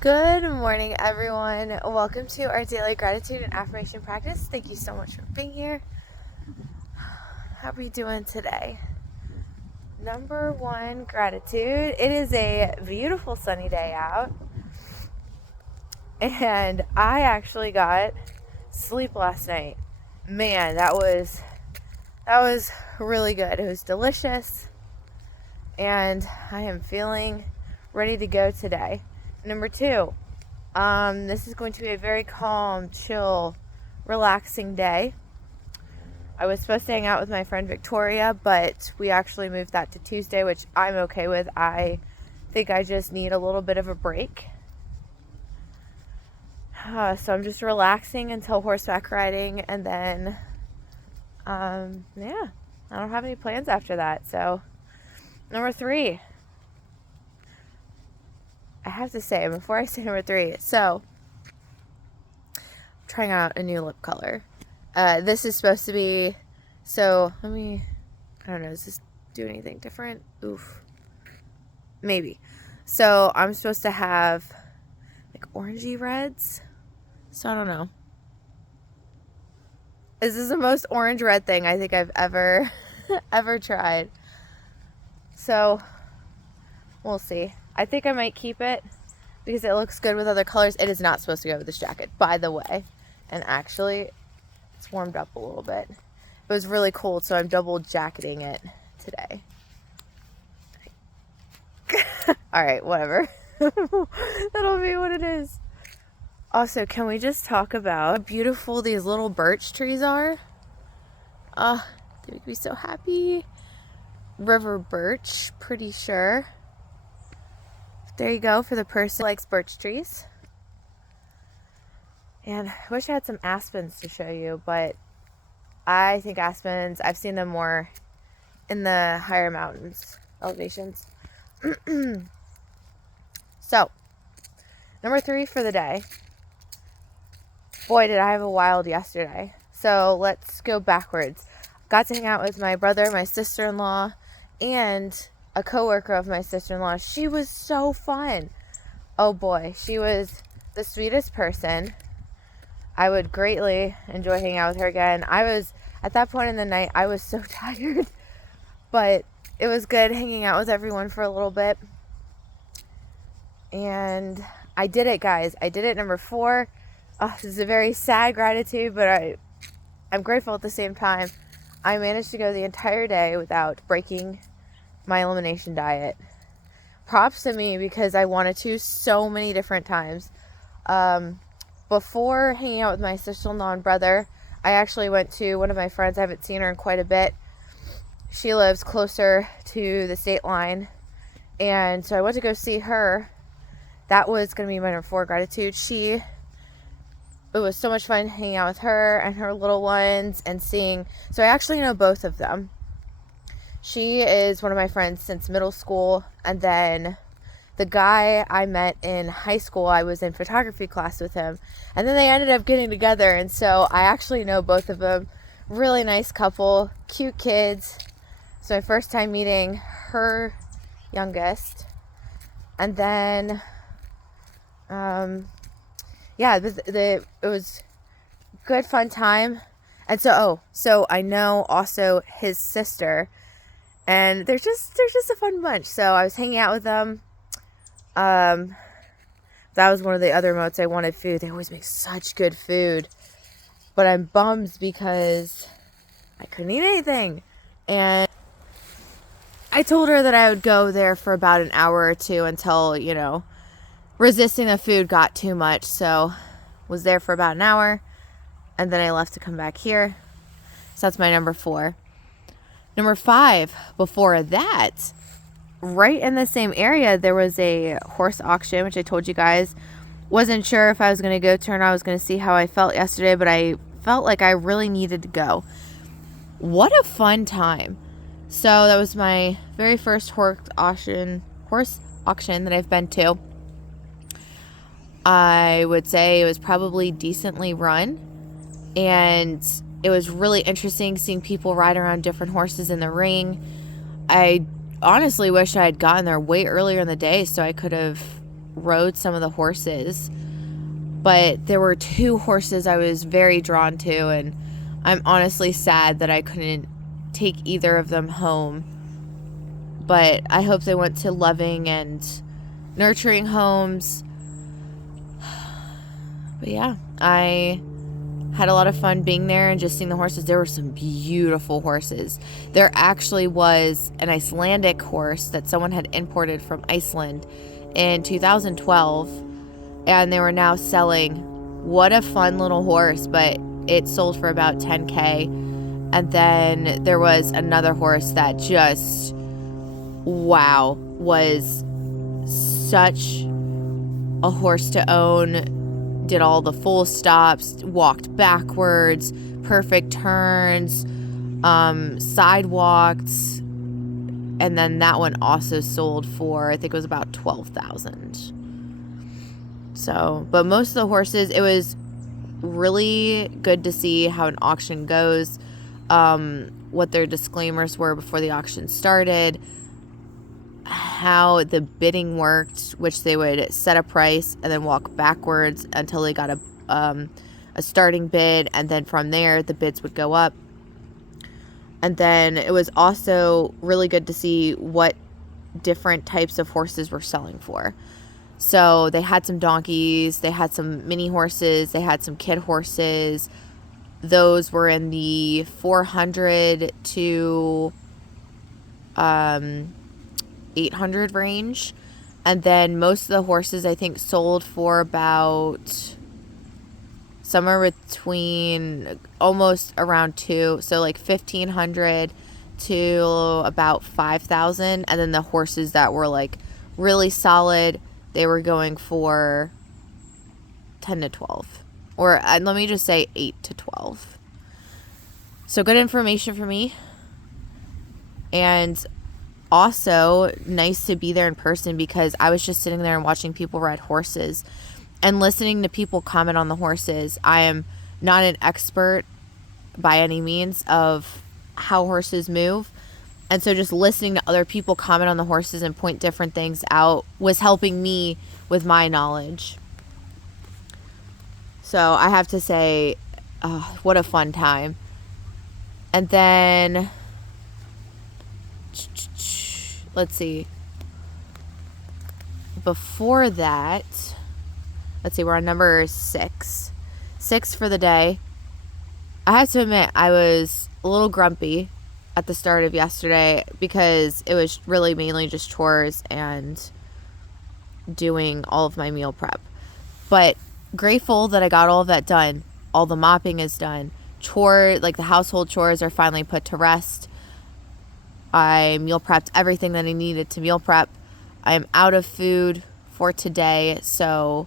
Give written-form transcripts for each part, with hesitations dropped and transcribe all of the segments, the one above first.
Good morning, everyone. Welcome to our daily gratitude and affirmation practice. Thank you so much for being here. How are we doing today? Number one, gratitude. It is a beautiful sunny day out, and I actually got sleep last night. Man, that was really good. It was delicious, and I am feeling ready to go today. Number two, this is going to be a very calm, chill, relaxing day. I was supposed to hang out with my friend Victoria, but we actually moved that to Tuesday, which I'm okay with. I think I just need a little bit of a break. So I'm just relaxing until horseback riding, and then, I don't have any plans after that. So, number three. I have to say, before I say number three, so I'm trying out a new lip color. This is supposed to be, I don't know, does this do anything different? Oof. Maybe. So I'm supposed to have like orangey reds. So I don't know. This is the most orange red thing I think I've ever tried. So we'll see. I think I might keep it because it looks good with other colors. It is not supposed to go with this jacket, by the way. And actually, it's warmed up a little bit. It was really cold, so I'm double jacketing it today. All right, whatever. That'll be what it is. Also, can we just talk about how beautiful these little birch trees are? They make me so happy. River birch, pretty sure. There you go for the person who likes birch trees. And I wish I had some aspens to show you, but I think aspens, I've seen them more in the higher mountains, elevations. So, number three for the day. Boy, did I have a wild yesterday. So let's go backwards. Got to hang out with my brother, my sister-in-law, and a coworker of my sister-in-law. She was so fun. Oh boy, she was the sweetest person. I would greatly enjoy hanging out with her again. At that point in the night, I was so tired, but it was good hanging out with everyone for a little bit. And I did it, guys. I did it. Number four. This is a very sad gratitude, but I'm grateful at the same time. I managed to go the entire day without breaking my elimination diet. Props to me because I wanted to so many different times. Before hanging out with my sister-in-law and brother, I actually went to one of my friends. I haven't seen her in quite a bit. She lives closer to the state line, and so I went to go see her. That was going to be my number four gratitude. It was so much fun hanging out with her and her little ones and seeing. So I actually know both of them. She is one of my friends since middle school, and then the guy I met in high school, I was in photography class with him, and then they ended up getting together, and so I actually know both of them. Really nice couple, cute kids. So my first time meeting her youngest, and then it was good, fun time. And so I know also his sister, and they're just a fun bunch. So I was hanging out with them. That was one of the other modes. I wanted food. They always make such good food, but I'm bummed because I couldn't eat anything. And I told her that I would go there for about an hour or two until, resisting the food got too much. So was there for about an hour, and then I left to come back here. So that's my number four. Number five, before that, right in the same area, there was a horse auction, which I told you guys. Wasn't sure if I was going to go to or not. I was going to see how I felt yesterday, but I felt like I really needed to go. What a fun time. So that was my very first horse auction that I've been to. I would say it was probably decently run, and it was really interesting seeing people ride around different horses in the ring. I honestly wish I had gotten there way earlier in the day so I could have rode some of the horses, but there were 2 horses I was very drawn to, and I'm honestly sad that I couldn't take either of them home. But I hope they went to loving and nurturing homes. But yeah, I had a lot of fun being there and just seeing the horses. There were some beautiful horses. There actually was an Icelandic horse that someone had imported from Iceland in 2012, and they were now selling. What a fun little horse, but it sold for about $10K. And then there was another horse that just, wow, was such a horse to own. Did all the full stops, walked backwards, perfect turns, sidewalked, and then that one also sold for, I think it was about $12,000. So, but most of the horses, it was really good to see how an auction goes, what their disclaimers were before the auction started, how the bidding worked, which they would set a price and then walk backwards until they got a starting bid, and then from there the bids would go up. And then it was also really good to see what different types of horses were selling for. So they had some donkeys, they had some mini horses, they had some kid horses. Those were in the 400 to 800 range. And then most of the horses, I think, sold for about somewhere between almost around 2, so like 1,500 to about 5,000. And then the horses that were like really solid, they were going for 10 to 12, or let me just say 8 to 12. So good information for me, and also nice to be there in person, because I was just sitting there and watching people ride horses and listening to people comment on the horses. I am not an expert by any means of how horses move, and so just listening to other people comment on the horses and point different things out was helping me with my knowledge. So I have to say, what a fun time. And then, let's see. Before that, let's see, we're on number 6. 6 for the day. I have to admit, I was a little grumpy at the start of yesterday because it was really mainly just chores and doing all of my meal prep. But grateful that I got all of that done. All the mopping is done. Like the household chores are finally put to rest. I meal prepped everything that I needed to meal prep. I am out of food for today, so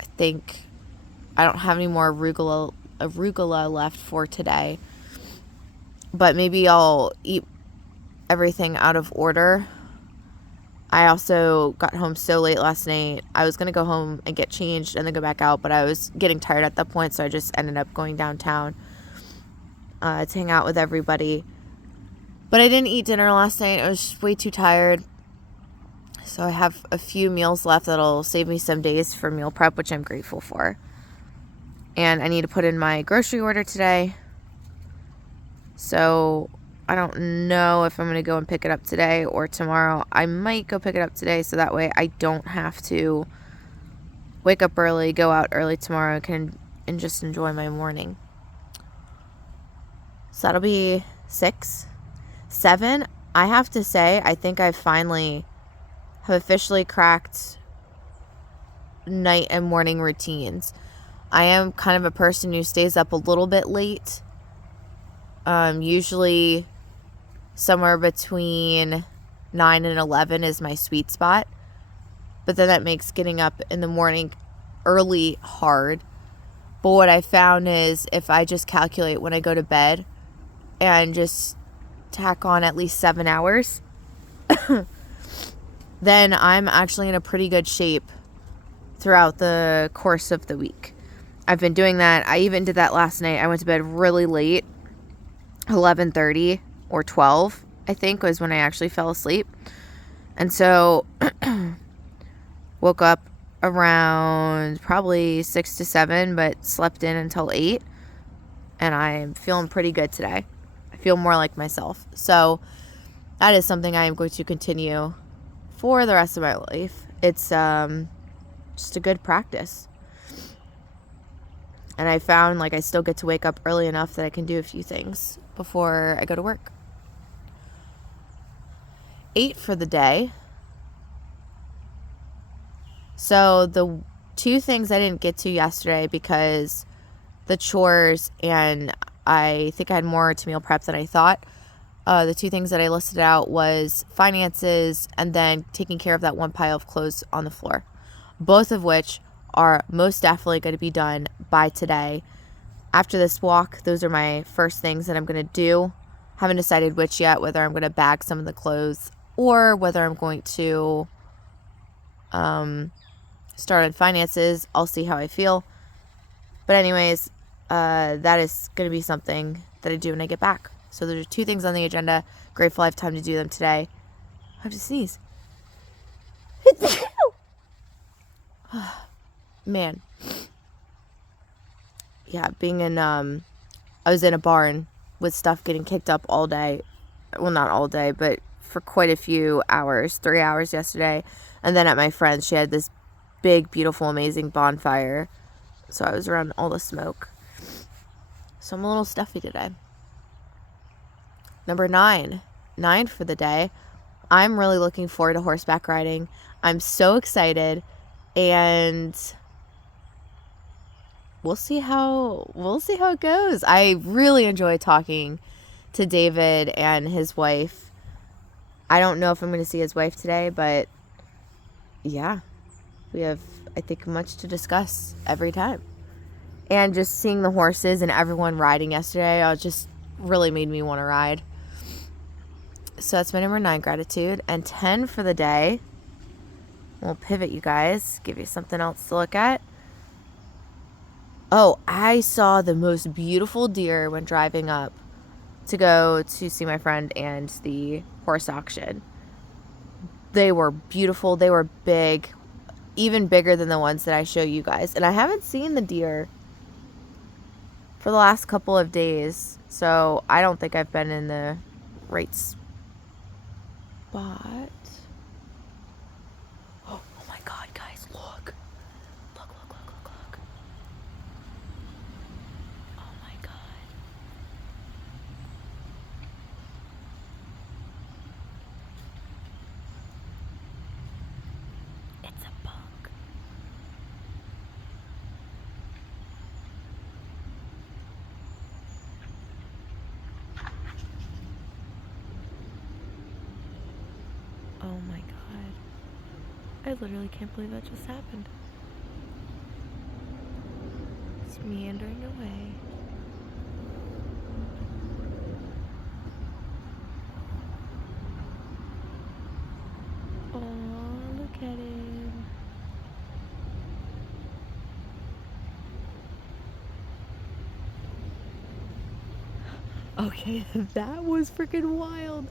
I think I don't have any more arugula left for today. But maybe I'll eat everything out of order. I also got home so late last night. I was going to go home and get changed and then go back out, but I was getting tired at that point, so I just ended up going downtown to hang out with everybody. But I didn't eat dinner last night. I was way too tired. So I have a few meals left that'll save me some days for meal prep, which I'm grateful for. And I need to put in my grocery order today. So I don't know if I'm going to go and pick it up today or tomorrow. I might go pick it up today, so that way I don't have to wake up early, go out early tomorrow, and just enjoy my morning. So that'll be 6. 7, I have to say, I think I finally have officially cracked night and morning routines. I am kind of a person who stays up a little bit late. Usually somewhere between 9 and 11 is my sweet spot. But then that makes getting up in the morning early hard. But what I found is if I just calculate when I go to bed and just tack on at least 7 hours, then I'm actually in a pretty good shape throughout the course of the week. I've been doing that. I even did that last night. I went to bed really late. 11:30 or 12, I think, was when I actually fell asleep. And so Woke up around probably 6 to 7, but slept in until 8. And I'm feeling pretty good today. I feel more like myself. So that is something I am going to continue for the rest of my life. It's just a good practice. And I found like I still get to wake up early enough that I can do a few things before I go to work. 8 for the day. So the 2 things I didn't get to yesterday because the chores, and I think I had more to meal prep than I thought. The 2 things that I listed out was finances and then taking care of that one pile of clothes on the floor. Both of which are most definitely going to be done by today. After this walk, those are my first things that I'm going to do. Haven't decided which yet, whether I'm going to bag some of the clothes or whether I'm going to start on finances. I'll see how I feel. But anyways, that is going to be something that I do when I get back. So there's 2 things on the agenda. Grateful I have time to do them today. I have to sneeze. Man. Yeah, being in, I was in a barn with stuff getting kicked up all day. Well, not all day, but for quite a few hours. 3 hours yesterday. And then at my friend's, she had this big, beautiful, amazing bonfire. So I was around all the smoke. So I'm a little stuffy today. Number 9. 9 for the day. I'm really looking forward to horseback riding. I'm so excited. And we'll see how it goes. I really enjoy talking to David and his wife. I don't know if I'm going to see his wife today, but yeah, we have, I think, much to discuss every time. And just seeing the horses and everyone riding yesterday, just really made me want to ride. So that's my number 9 gratitude. And 10 for the day. We'll pivot, you guys. Give you something else to look at. Oh, I saw the most beautiful deer when driving up to go to see my friend and the horse auction. They were beautiful. They were big. Even bigger than the ones that I show you guys. And I haven't seen the deer for the last couple of days. So I don't think I've been in the right spot. Oh my God, guys, look. Look. Oh my God. It's a bug. Oh my God. I literally can't believe that just happened. It's meandering away. Oh, look at him. Okay, that was freaking wild.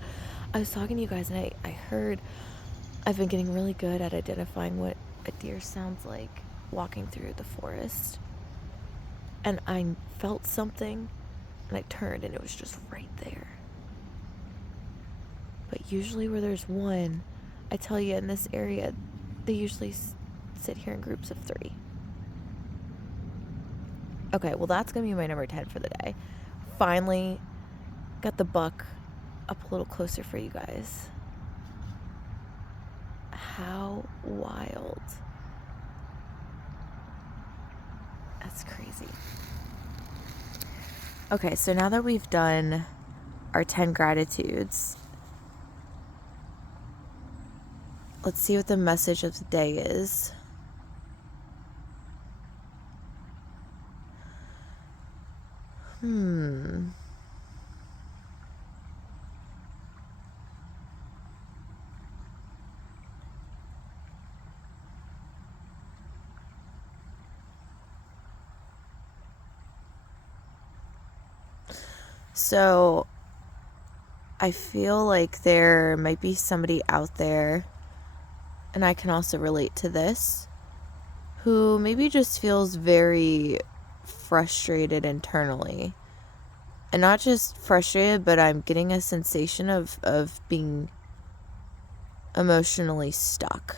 I was talking to you guys and I heard I've been getting really good at identifying what a deer sounds like walking through the forest. And I felt something and I turned and it was just right there. But usually where there's one, I tell you, in this area, they usually sit here in groups of 3. Okay, well, that's going to be my number 10 for the day. Finally got the buck up a little closer for you guys. How wild. That's crazy. Okay, so now that we've done our 10 gratitudes, let's see what the message of the day is. So I feel like there might be somebody out there and I can also relate to this, who maybe just feels very frustrated internally. And not just frustrated, but I'm getting a sensation of being emotionally stuck.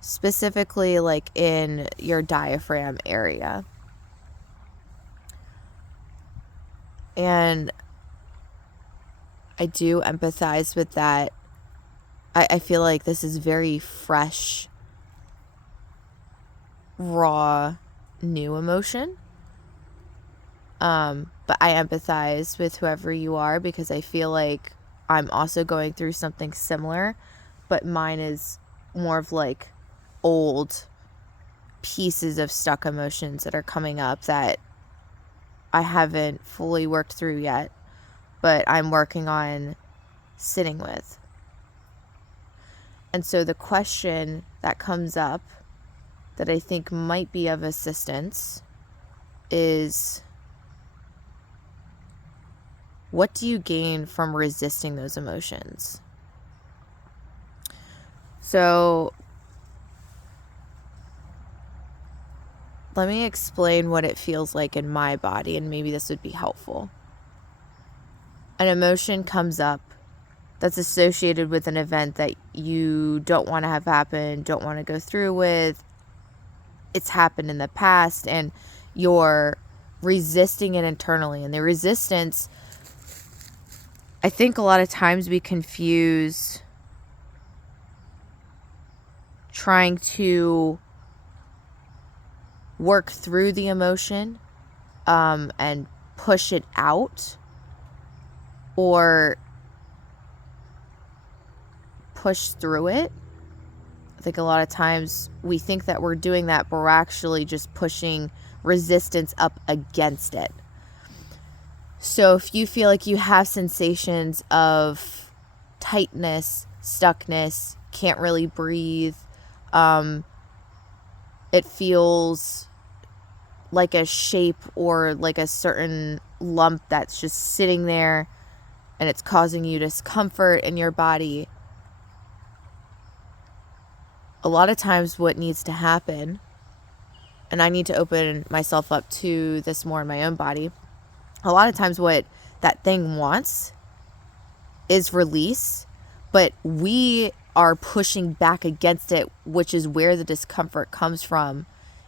Specifically, like in your diaphragm area. And I do empathize with that. I feel like this is very fresh, raw, new emotion. But I empathize with whoever you are, because I feel like I'm also going through something similar, but mine is more of like old pieces of stuck emotions that are coming up that I haven't fully worked through yet, but I'm working on sitting with. And so the question that comes up that I think might be of assistance is, what do you gain from resisting those emotions? So let me explain what it feels like in my body, and maybe this would be helpful. An emotion comes up that's associated with an event that you don't want to have happen, don't want to go through with. It's happened in the past, and you're resisting it internally. And the resistance, I think a lot of times we confuse trying to work through the emotion and push it out, or push through it. I think a lot of times we think that we're doing that, but we're actually just pushing resistance up against it. So if you feel like you have sensations of tightness, stuckness, can't really breathe, it feels like a shape or like a certain lump that's just sitting there and it's causing you discomfort in your body. A lot of times what needs to happen, and I need to open myself up to this more in my own body, a lot of times what that thing wants is release, but we are pushing back against it, which is where the discomfort comes from,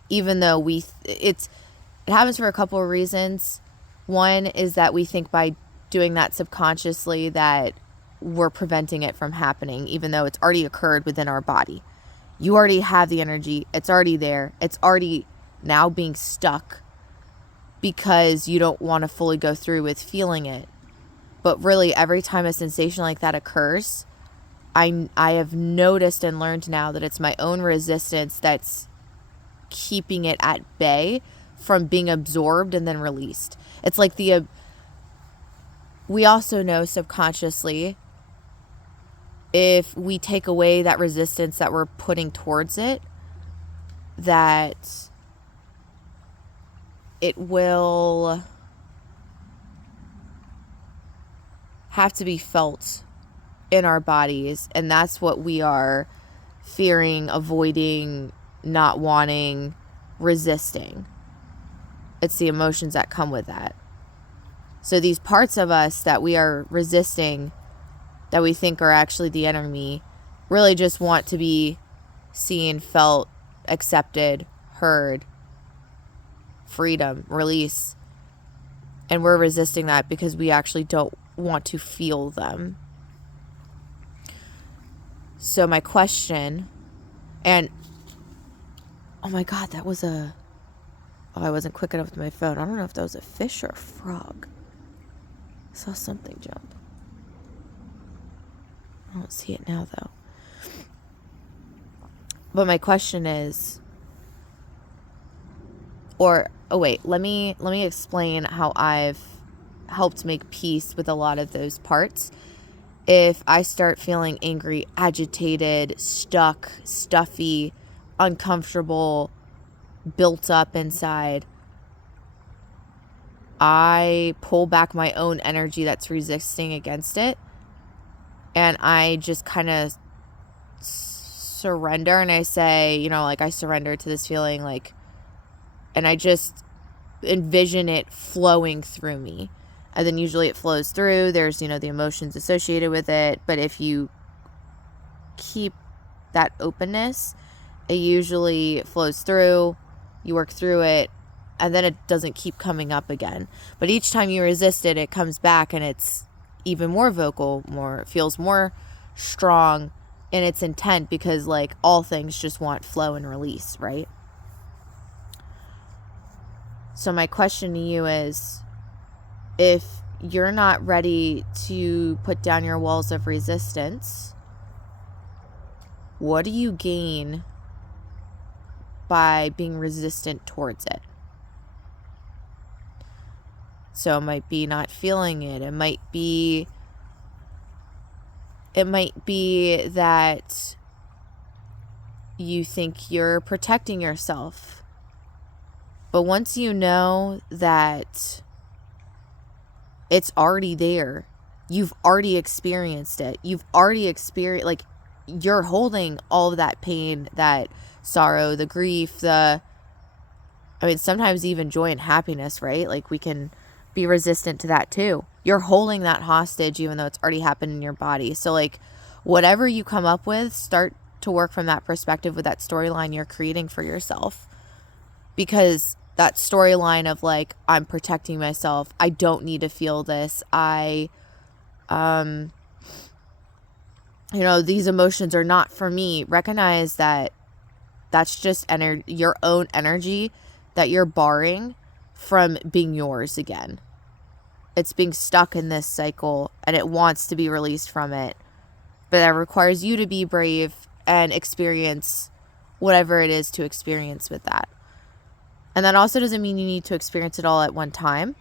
even though it happens for a couple of reasons. One is that we think by doing that subconsciously that we're preventing it from happening, even though it's already occurred within our body. You already have the energy. It's already there. It's already now being stuck because you don't want to fully go through with feeling it. But really, every time a sensation like that occurs, I have noticed and learned now that it's my own resistance that's keeping it at bay from being absorbed and then released. It's like we also know subconsciously, if we take away that resistance that we're putting towards it, that it will have to be felt in our bodies. And that's what we are fearing, avoiding, not wanting, resisting. It's the emotions that come with that. So these parts of us that we are resisting, that we think are actually the enemy, really just want to be seen, felt, accepted, heard, freedom, release. And we're resisting that because we actually don't want to feel them. So my question, and oh my God, that was I wasn't quick enough with my phone. I don't know if that was a fish or a frog. I saw something jump. I don't see it now though. But my question is, let me explain how I've helped make peace with a lot of those parts. If I start feeling angry, agitated, stuck, stuffy, uncomfortable, built up inside, I pull back my own energy that's resisting against it, and I just kind of surrender and I say, you know, like I surrender to this feeling, like, and I just envision it flowing through me. And then usually it flows through. There's, you know, the emotions associated with it. But if you keep that openness, it usually flows through. You work through it. And then it doesn't keep coming up again. But each time you resist it, it comes back and it's even more vocal, feels more strong in its intent, because like all things just want flow and release, right? So my question to you is, if you're not ready to put down your walls of resistance, what do you gain by being resistant towards it? So it might be not feeling it. It might be that you think you're protecting yourself. But once you know that it's already there, you've already experienced it. You've already experienced, like, you're holding all of that pain, that sorrow, the grief, sometimes even joy and happiness, right? Like, we can be resistant to that too. You're holding that hostage even though it's already happened in your body. So like, whatever you come up with, start to work from that perspective with that storyline you're creating for yourself. Because that storyline of like, I'm protecting myself, I don't need to feel this, these emotions are not for me. Recognize that that's just your own energy that you're borrowing from being yours again. It's being stuck in this cycle and it wants to be released from it. But that requires you to be brave and experience whatever it is to experience with that. And that also doesn't mean you need to experience it all at one time.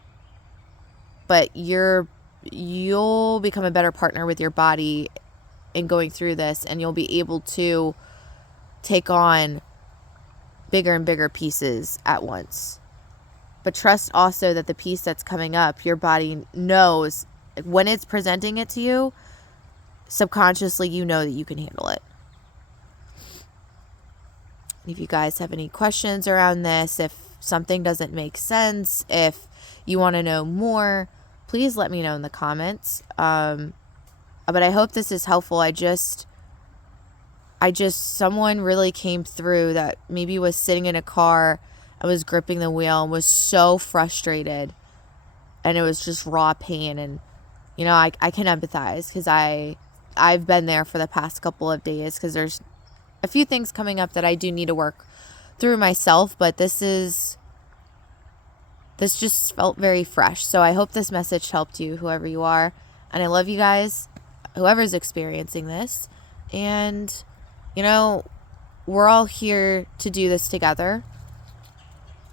But you'll become a better partner with your body in going through this, and you'll be able to take on bigger and bigger pieces at once. But trust also that the piece that's coming up, your body knows when it's presenting it to you, subconsciously you know that you can handle it. If you guys have any questions around this, if something doesn't make sense, if you want to know more, please let me know in the comments. But I hope this is helpful. Someone really came through that maybe was sitting in a car and was gripping the wheel and was so frustrated, and it was just raw pain. And, you know, I can empathize, because I've been there for the past couple of days, because there's a few things coming up that I do need to work through myself, but this just felt very fresh. So I hope this message helped you, whoever you are. And I love you guys, whoever's experiencing this. And, you know, we're all here to do this together.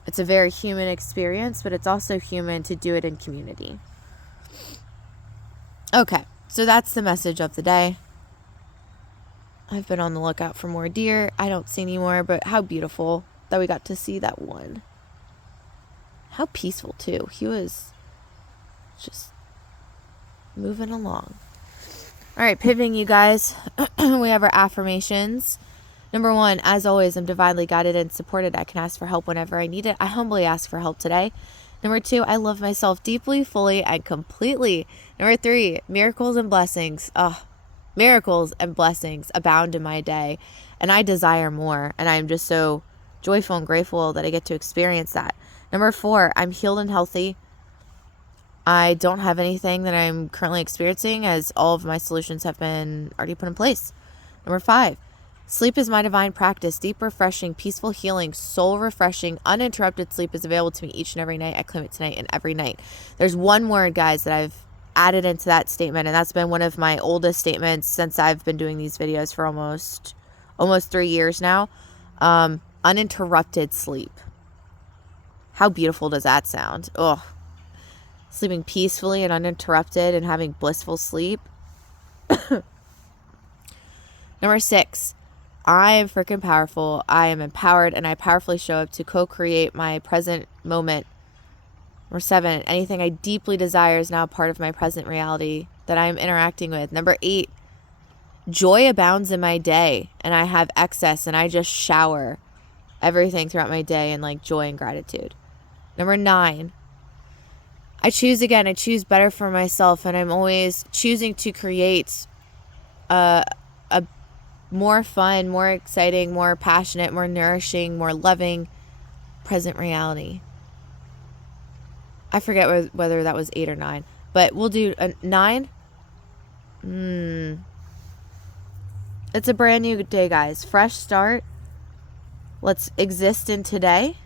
It's a very human experience, but it's also human to do it in community. Okay, so that's the message of the day. I've been on the lookout for more deer. I don't see any more, but how beautiful that we got to see that one. How peaceful, too. He was just moving along. All right, pivoting, you guys. We have our affirmations. Number 1, as always, I'm divinely guided and supported. I can ask for help whenever I need it. I humbly ask for help today. Number 2, I love myself deeply, fully, and completely. Number 3, miracles and blessings. Miracles and blessings abound in my day, and I desire more, and I'm just so joyful and grateful that I get to experience that. Number 4, I'm healed and healthy. I don't have anything that I'm currently experiencing, as all of my solutions have been already put in place. Number 5, sleep is my divine practice. Deep, refreshing, peaceful, healing, soul refreshing, uninterrupted sleep is available to me each and every night. I claim it tonight and every night. There's one word, guys, that I've added into that statement, and that's been one of my oldest statements since I've been doing these videos for almost 3 years now. Uninterrupted sleep. How beautiful does that sound? Oh, sleeping peacefully and uninterrupted and having blissful sleep. Number 6, I am freaking powerful. I am empowered, and I powerfully show up to co-create my present moment. Number 7, anything I deeply desire is now part of my present reality that I am interacting with. Number 8, Joy abounds in my day, and I have excess, and I just shower everything throughout my day in like joy and gratitude. Number 9, I choose again. I choose better for myself, and I'm always choosing to create a more fun, more exciting, more passionate, more nourishing, more loving present reality. I forget whether that was 8 or 9, but we'll do a 9. It's a brand new day, guys. Fresh start. Let's exist in today.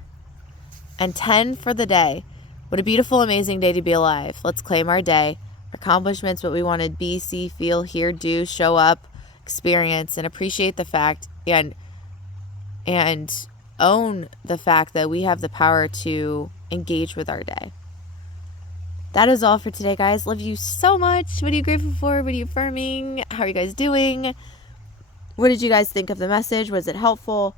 And 10 for the day. What a beautiful, amazing day to be alive. Let's claim our day, accomplishments, what we want to be, see, feel, hear, do, show up, experience, and appreciate the fact and own the fact that we have the power to engage with our day. That is all for today, guys. Love you so much. What are you grateful for? What are you affirming? How are you guys doing? What did you guys think of the message? Was it helpful?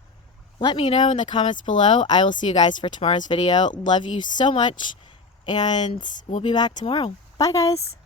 Let me know in the comments below. I will see you guys for tomorrow's video. Love you so much, and we'll be back tomorrow. Bye, guys.